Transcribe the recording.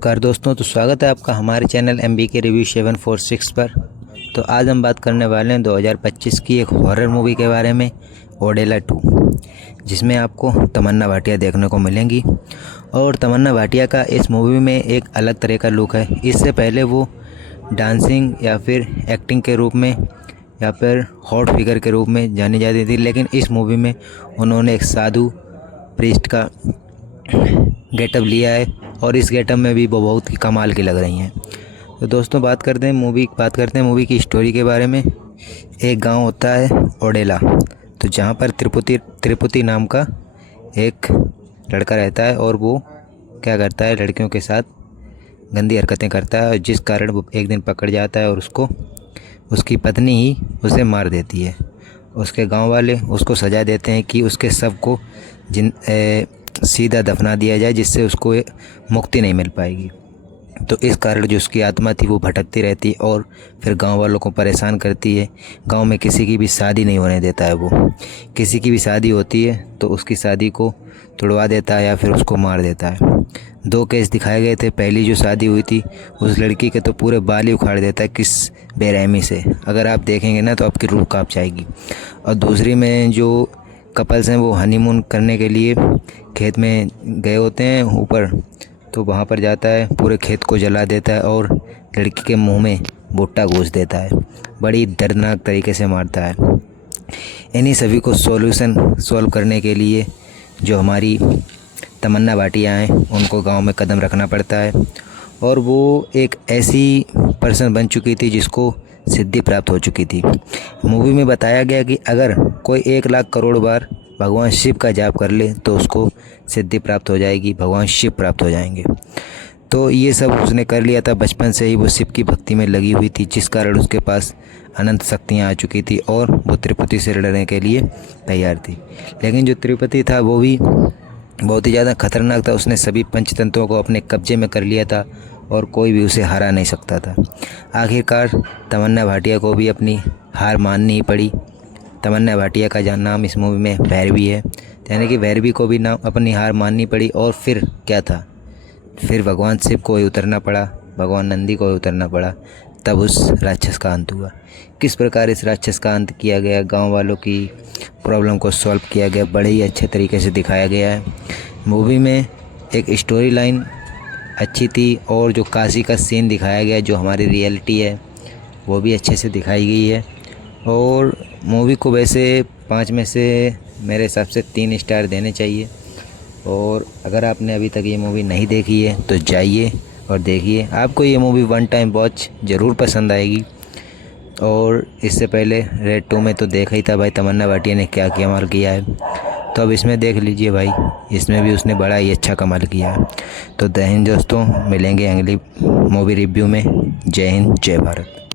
नमस्कार दोस्तों, तो स्वागत है आपका हमारे चैनल MBK रिव्यू 746 पर। तो आज हम बात करने वाले हैं 2025 की एक हॉरर मूवी के बारे में, ओडेला 2, जिसमें आपको तमन्ना भाटिया देखने को मिलेंगी। और तमन्ना भाटिया का इस मूवी में एक अलग तरह का लुक है। इससे पहले वो डांसिंग या फिर एक्टिंग के रूप में या फिर हॉट फिगर के रूप में जानी जाती थी, लेकिन इस मूवी में उन्होंने एक साधु प्रीस्ट का गेटअप लिया है और इस गेटअप में भी वो बहुत ही कमाल की लग रही हैं। तो दोस्तों बात करते हैं मूवी की स्टोरी के बारे में। एक गांव होता है ओडेला, तो जहां पर त्रिपुति नाम का एक लड़का रहता है और वो क्या करता है, लड़कियों के साथ गंदी हरकतें करता है, जिस कारण वो एक दिन पकड़ जाता है और उसकी पत्नी ही उसे मार देती है। उसके गांव वाले उसको सजा देते हैं कि उसके शव को सीधा दफना दिया जाए, जिससे उसको मुक्ति नहीं मिल पाएगी। तो इस कारण जो उसकी आत्मा थी वो भटकती रहती है और फिर गांव वालों को परेशान करती है। गांव में किसी की भी शादी नहीं होने देता है। वो किसी की भी शादी होती है तो उसकी शादी को तोड़वा देता है या फिर उसको मार देता है। 2 केस दिखाए गए थे। पहली जो शादी हुई थी उस लड़की के तो पूरे बाल ही उखाड़ देता है, किस बेरहमी से। अगर आप देखेंगे ना तो आपकी रूह कांप जाएगी। और दूसरी में जो कपल्स हैं वो हनीमून करने के लिए खेत में गए होते हैं ऊपर, तो वहाँ पर जाता है, पूरे खेत को जला देता है और लड़की के मुंह में भुट्टा घोंस देता है। बड़ी दर्दनाक तरीके से मारता है। इन्हीं सभी को सॉल्व करने के लिए जो हमारी तमन्ना भाटिया हैं उनको गांव में कदम रखना पड़ता है। और वो एक ऐसी पर्सन बन चुकी थी जिसको सिद्धि प्राप्त हो चुकी थी। मूवी में बताया गया कि अगर कोई 1 लाख करोड़ बार भगवान शिव का जाप कर ले तो उसको सिद्धि प्राप्त हो जाएगी, भगवान शिव प्राप्त हो जाएंगे। तो ये सब उसने कर लिया था। बचपन से ही वो शिव की भक्ति में लगी हुई थी, जिस कारण उसके पास अनंत शक्तियाँ आ चुकी थी और वो त्रिपुति से लड़ने के लिए तैयार थी। लेकिन जो त्रिपुति था वो भी बहुत ही ज़्यादा खतरनाक था। उसने सभी पंचतंत्रों को अपने कब्जे में कर लिया था और कोई भी उसे हरा नहीं सकता था। आखिरकार तमन्ना भाटिया को भी अपनी हार माननी ही पड़ी। तमन्ना भाटिया का नाम इस मूवी में भैरवी है, यानी कि भैरवी को भी नाम अपनी हार माननी पड़ी। और फिर क्या था, फिर भगवान शिव को ही उतरना पड़ा, भगवान नंदी को ही उतरना पड़ा, तब उस राक्षस का अंत हुआ। किस प्रकार इस राक्षस का अंत किया गया, गांव वालों की प्रॉब्लम को सॉल्व किया गया, बड़े ही अच्छे तरीके से दिखाया गया है। मूवी में एक स्टोरी लाइन अच्छी थी और जो काशी का सीन दिखाया गया, जो हमारी रियलिटी है, वो भी अच्छे से दिखाई गई है। और मूवी को वैसे 5 में से मेरे हिसाब से 3 स्टार देने चाहिए। और अगर आपने अभी तक ये मूवी नहीं देखी है तो जाइए और देखिए, आपको ये मूवी 1 टाइम वॉच ज़रूर पसंद आएगी। और इससे पहले रेड 2 में तो देखा ही था भाई तमन्ना भाटिया ने क्या कमाल किया है, तो अब इसमें देख लीजिए भाई, इसमें भी उसने बड़ा ही अच्छा कमाल किया है। तो जय हिंद दोस्तों, मिलेंगे अगली मूवी रिव्यू में। जय हिंद, जय भारत।